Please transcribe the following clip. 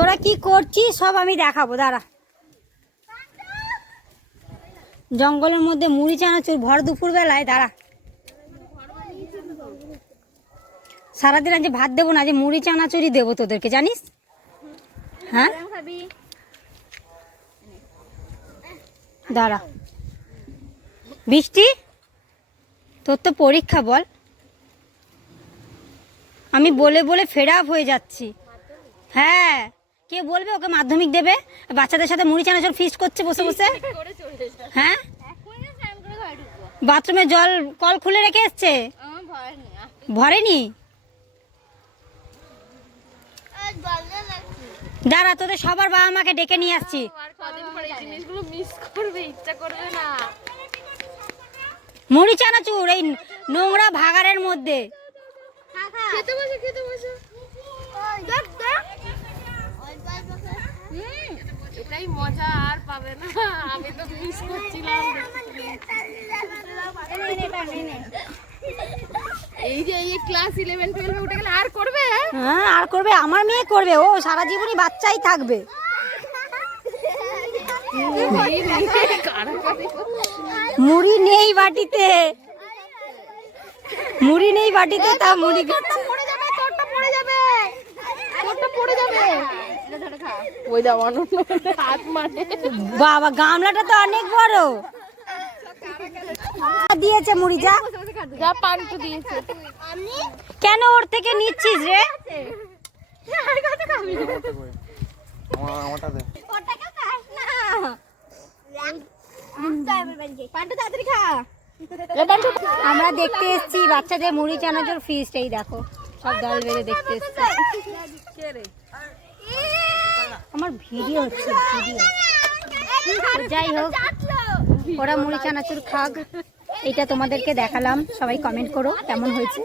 তোরা কি করছিস সব আমি দেখাবো, দাঁড়া। জঙ্গলের মধ্যে মুড়ি চানাচুর ভর দুপুর বেলায়, দাঁড়া। সারাদিন আজ ভাত দেবো না, যে মুড়ি চানাচুরই দেবো তোদেরকে, জানিস? হ্যাঁ দাঁড়া। বৃষ্টি, তোর তো পরীক্ষা, বল। আমি বলে বলে ফেড আপ হয়ে যাচ্ছি। হ্যাঁ, কে বলবে ওকে মাধ্যমিক দেবে? বাচ্চাদের সাথে মুড়ি চানাচুর ফিস্ট করছে বসে বসে। হ্যাঁ, বাথরুমে জল কল খুলে রেখে এসছে, ভরেনি। দাঁড়া, তোদের সবার বাবা মাকে ডেকে নিয়ে আসছি। মুড়ি চানাচুর এই নোংরা ভাগাড়ের মধ্যে। এটাই মজা, আর পাবে না। আমি তো মিস করছিলাম। এই যে এই ক্লাস 11 12 উঠে গেলে আর করবে? হ্যাঁ, আর করবে। আমার মেয়ে করবে, ও সারা জীবনই বাচ্চাই থাকবে। মুড়ি নেই বাটিতে, মুড়ি নেই বাটিতে, তা মুড়ি পড়ে যাবে, তোরটা পড়ে যাবে, তোরটা পড়ে যাবে। ওই দাও হাত মারে। বাবা, গামলাটা তো অনেক বড় দিয়েছে মুড়ি। যা যা, পান্টু দিয়েছে। কেন ওর থেকে নিচ্ছিস রে? আমরা দেখতে এসেছি বাচ্চাদের মুড়ি চানাচুর ফিস্ট। এই দেখো সব দল বেঁধে দেখতে এসেছি। আমার ভিডিও হচ্ছে, ভিডিও। যাই হোক, ওরা মুড়ি চানাচুর খাক, এটা তোমাদেরকে দেখালাম। সবাই কমেন্ট করো কেমন হয়েছে।